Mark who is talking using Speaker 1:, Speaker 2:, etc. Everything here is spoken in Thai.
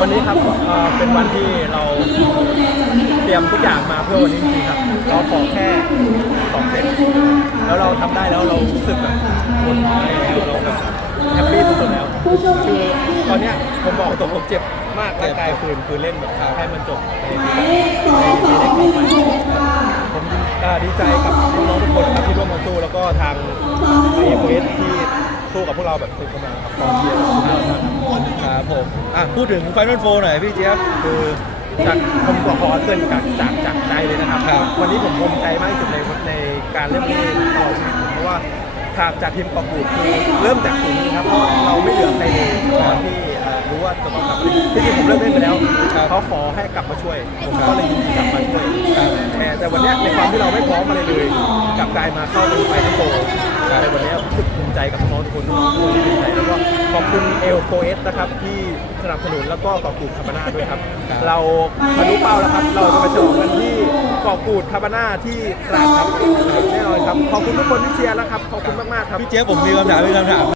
Speaker 1: วันนี้ครับเอ่อเป็นวันที่เราเตรียมทุกอย่างมาเพื่อวันนี้จริงๆครับ เราขอแค่สองเซตแล้วเราทำได้แล้วเรารู้สึกแบบหมดแล้วเราแบบแฮปปี้สุดๆแล้วคือตอนเนี้ยผมบอกตรงผมเจ็บมากร่างกายคืนคือเล่นแบบให้มันจบในในในในต่อไปผมอ่าดีใจกับน้องๆทุกคนครับที่ร่วมมาสู้แล้วก็ทางเอฟเอสที่สู้กับพวกเราแบบเต็มกำลังครับกองเชียร์สุดยอดมาก ครับ
Speaker 2: ครับผมอะพูดถึงไฟนอลโฟหน่อยพี่เจี๊ยบ
Speaker 1: คือจากผมก็ขอเกินจากจากจากใจเลยนะครับ
Speaker 2: ครับ
Speaker 1: วันนี้ผมภูมิใจมากที่สุดในในการเล่นเล่นตลอดชีวิตผมเพราะว่าจากจากทีมกองบูดคือเริ่มจากศูนย์ครับเพราะเราไม่เหลือใครเลยตอนที่เอ่อรู้ว่าจะต้องกลับที่จริงผมเลิกเล่นไปแล้ว
Speaker 2: ครับ
Speaker 1: เขาขอให้กลับมาช่วยผมก็เลยยินดีกลับมาช่วยแต่แต่วันเนี้ยในความที่เราไม่พร้อมอะไรเลยกลับกลายมาเข้าเป็นไฟนัลโก คนน้องๆทุกคนที่ดีใจแล้วก็ขอบคุณเอลโฟเอสนะครับที่สนับสนุนแล้วก็กอบกูดคาบาน่าด้วยครับ
Speaker 2: ครับ
Speaker 1: เราทะลุเป้าแล้วครับ เราจะไปฉลองกันที่เกาะกูดคาบาน่าที่ตราดครับแน่นอนครับ ขอบคุณทุกคนที่เชียร์แล้วครับ ขอบคุณมากๆครับ
Speaker 2: พี่เจี๊ยบผมมีคำถามมีคำถาม